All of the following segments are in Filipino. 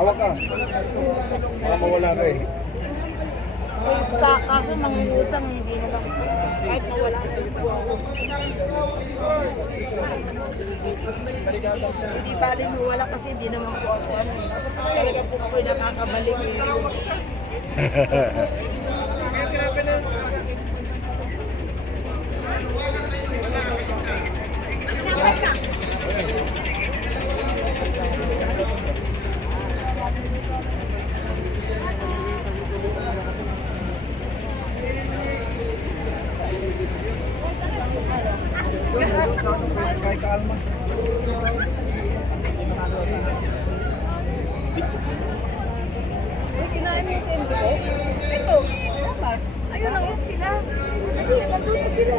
Hawak ka. Baka mawala ka eh. Kaso mangungutang, hindi na lang. Kahit mawala ka. Hindi bali mo wala kasi hindi naman po ako ano. Talaga po ako'y nakakabalik. Kay kalma. Kinain mo yung tempo? Ito. Tama. Ayun lang yun sila. Ayun, nandun sila.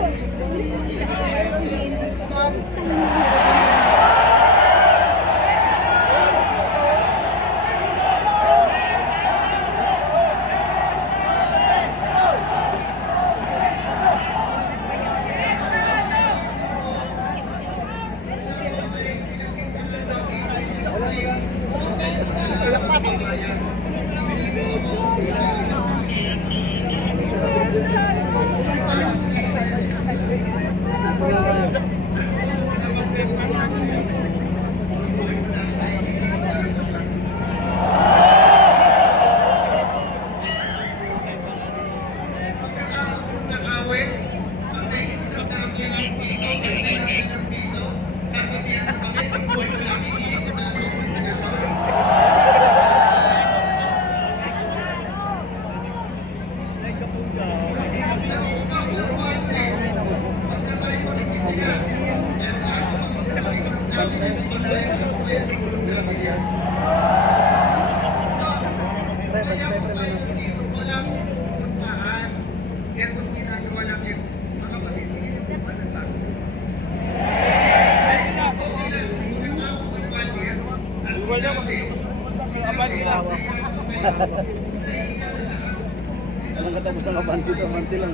Anong katapos ang abante to? Abante lang.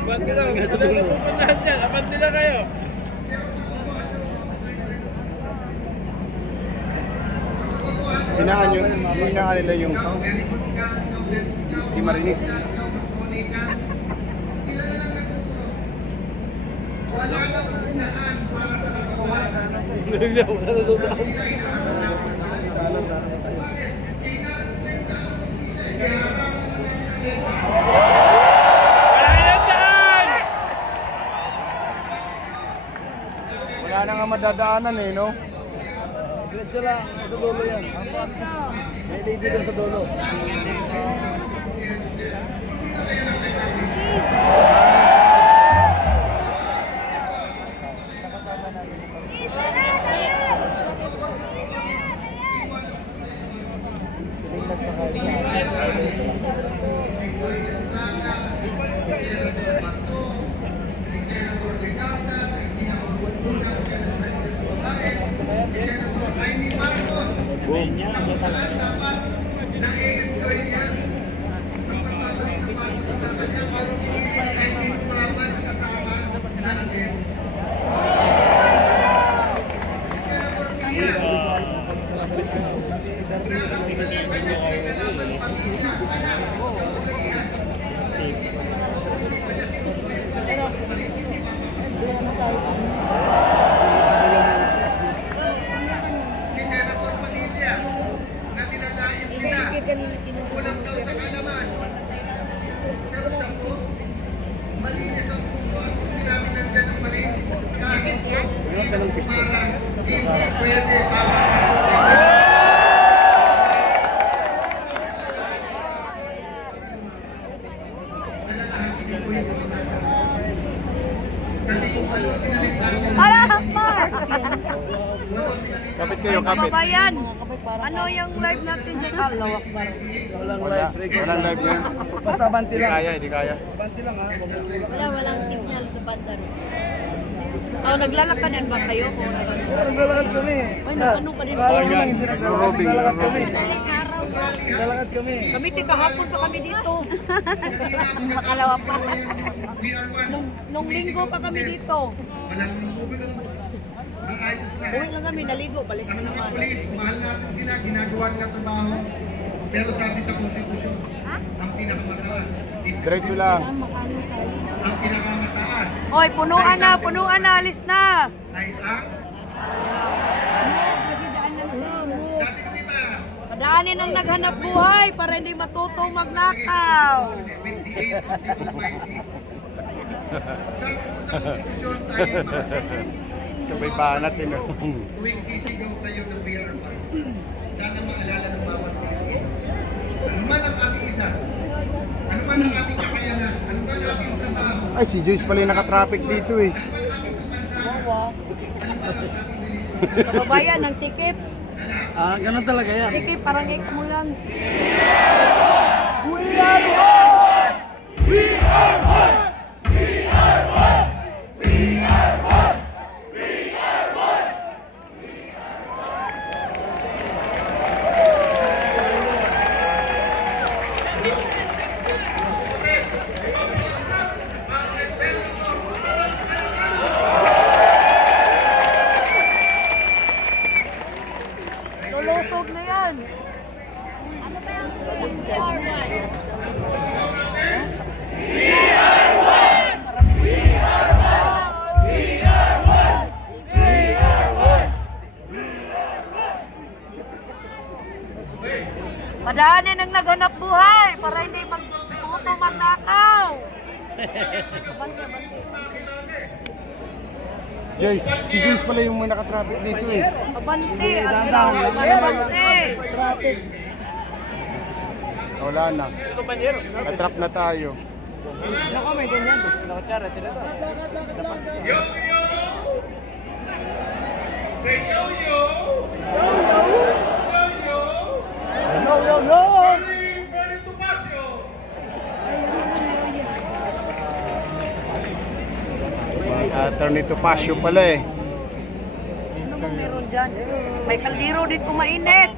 Abante lang. Wala na pupuntahan dyan. Abante lang kayo. Hinaan nila yung sound. Hindi marinig. Wala na doon. Wala na nga madadaanan eh, no? Diretso lang, sa dulo yan. May lady doon sa dulo. kayo, kabit. Kababayan, ano yung live natin dyan? Allah Akbar. Walang Wala, live break. walang live yan. Basta banti Di lang. kaya, di kaya. Banti lang ha. Walang signal sa banda rin. Oh, naglalakadan ba kayo? O Naglalakad kami. Ay, nagtanong ka din. Kala mo lang hindi Nag-robing, naglalakad kami. nag-robing. Naglalakad kami. Kami kahapon pa kami dito. Makalawa pa. Nung linggo pa kami dito. Uwi lang kami, naligo, balik mo naman. Police, mahal natin sila, ginagawa ng trabaho. Pero sabi sa konstitusyon, ang pinakamataas, Diretso lang. ang pinakamataas Hoy, punuan na, alis na. ay ang, sabi ko iba, Padaanin ang naghanap buhay para hindi matuto magnakaw. 28 of the Almighty. Sabi ko sa konstitusyon tayo Sabay pa natin. tuwing sisigaw kayo ng We Are One. Sana maalala ng bawat Pilipino. Ano man ang ating edad, ano man ang ating kakayanan, ano man ang ating trabaho, Ay, si Joyce pala yung nakatraffic dito eh. Kababayan, ang sikip. Ah, ganun talaga yan. Sikip, parang ex mo lang. Lulusog na yan. Padaanin ang naghanap buhay para hindi magtuto magnakaw. Joyce, si Joyce pala yung may nakatraffic dito eh. Abante, abante. Wala na. Natrap na tayo. Nako, may ganyan. Nakatsara, tinata. Yo, yo! Say yo, yo! Yo, yo! Yo, yo, yo! Bernie Tomasio! Attorney Topacio pala eh. Ano bang meron dyan? May kaldero dito mainit.